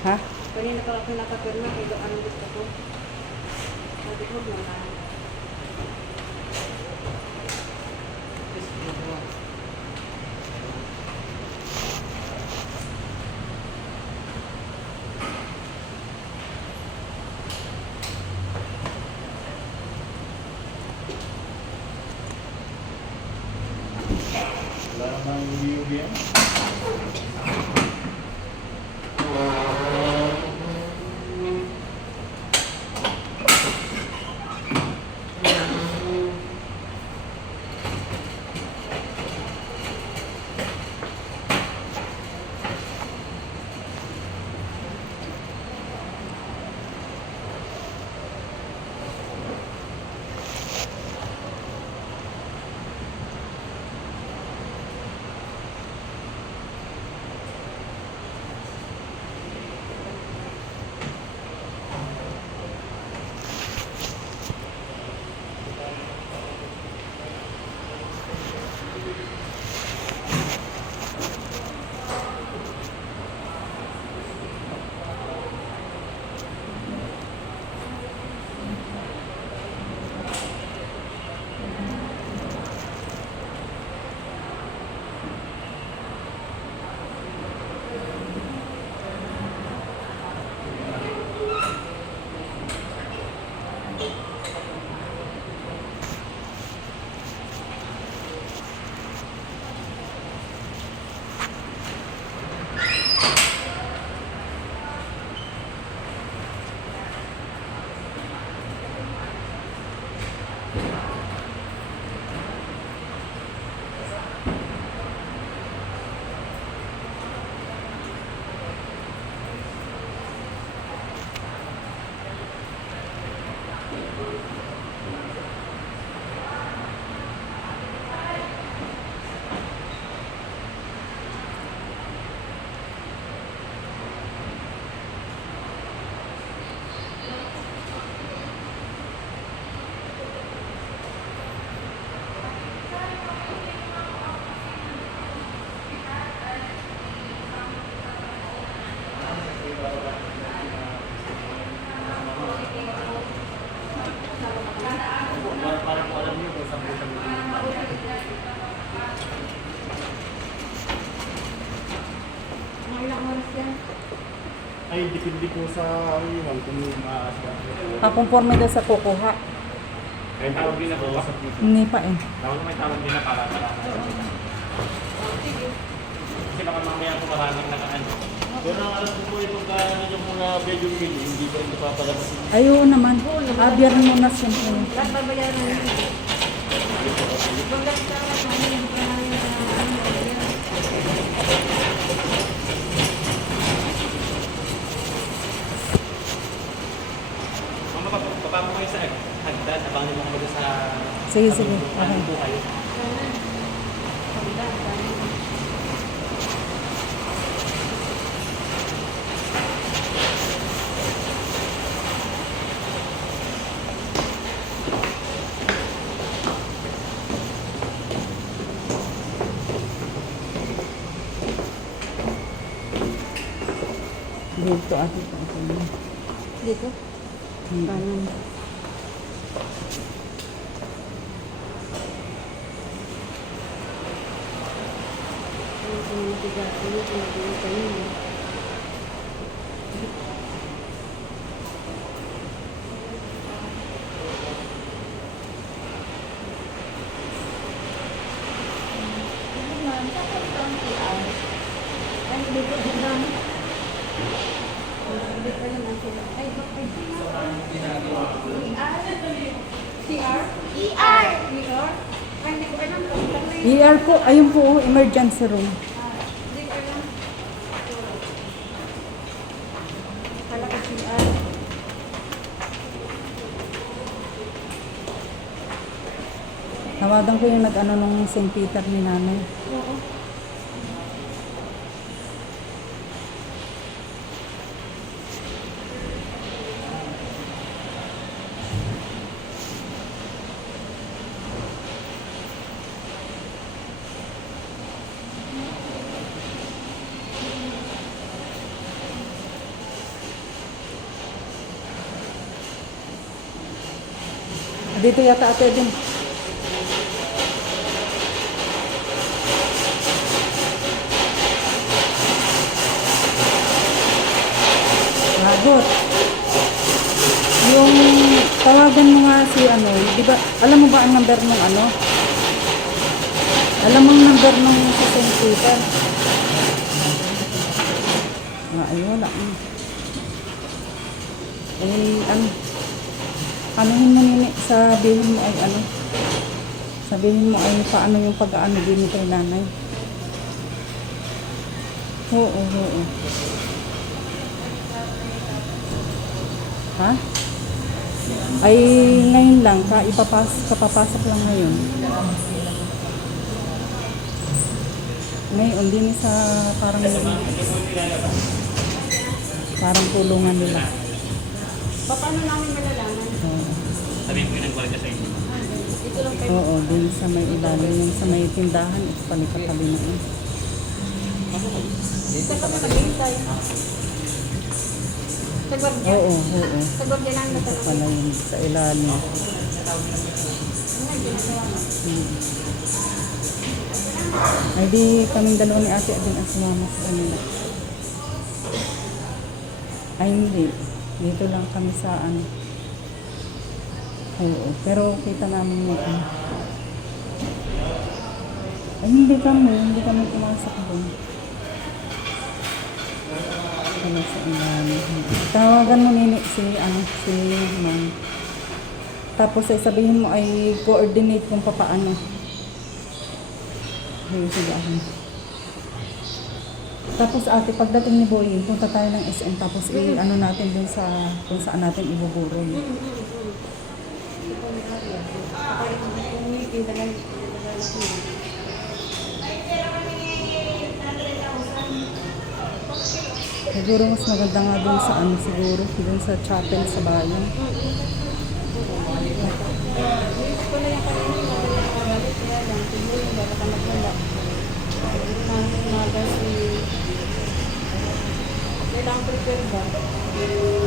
Ha? Kanina pa ako nakapirma kay doon anong gusto ko. Sabi ko, wala. Wala namang UV yan. Parang po alam niyo kung saan po yan? Ay, depende po sa ano yun, kung maasya. Kakonforme daw sa kukuha. Kaya tawag din na po Hindi pa eh. Tawag na may tawag din na para para. Kasi baka mamaya po maraming nakaano. Pero ang alam ko po ito ka ano yung mga bedroom bill, hindi pa ito papalabas. Ayun naman. Abyan mo na siyempre. Lahat babayaran na yun. Hanggang sa oras na yun, hindi ka na yun, ah, ano, yun. Mama, papa mo kayo sa hagdan, abangan mo kayo sa... Sige, sige. Ano Okay. po kayo? Hanggang, hanggang. Dito ate. Dito? Hmm. Kanan. Ang pinatigat ko, pinatigat ko yun. Ay, dito, dito. Dito yun ang sila. Ay, bakit? CR? ER! ER? Ay, hindi ko alam kung saan na yun. ER po. Ayun po. Emergency room. Tawagan ko yung nag-ano nung St. Peter ni nanay. Oo. Dito yata ate din. Lagot. Yung tawagan mo nga si ano, di ba, alam mo ba ang number ng ano? Alam mo ang number ng sa St. Peter? Ah, ay wala. Eh, ano, anuhin mo nini, sabihin mo ay ano, sabihin mo ay paano yung pag-ano din kay nanay. Oo, oo. Ha? Ay, ngayon lang, ka, ipapas, kapapasok lang ngayon. Ngayon, din sa parang parang tulungan nila. Paano namin malalaman? Sabi ko yung nagkwalita sa inyo. Ito lang kayo. Oo, din sa may ilalim, yung sa may tindahan, ito pala katabi na yun. Dito kami naghihintay. Sa gwardiya. Oo, oo. Sa gwardiya lang Ito natanong. pala yun, sa ilalim. Ano ginagawa mo? Hmm. Ay di kaming dalawa ni ate din ang sumama sa kanila. Ay hindi. Dito lang kami sa ano. Oo, pero kita namin yung ano. Ay hindi kami, hindi kami pumasok doon. Ano sa. Tawagan mo nini si ano si ma'am. Tapos ay sabihin mo ay coordinate kung papaano. Ayun, sige ako. Tapos ate, pagdating ni Boy, punta tayo ng SM tapos i-ano natin dun sa kung saan natin ibuburo yun. Siguro mas maganda nga dun sa ano siguro, dun sa chapel sa bayan. Kailangan prepare ba?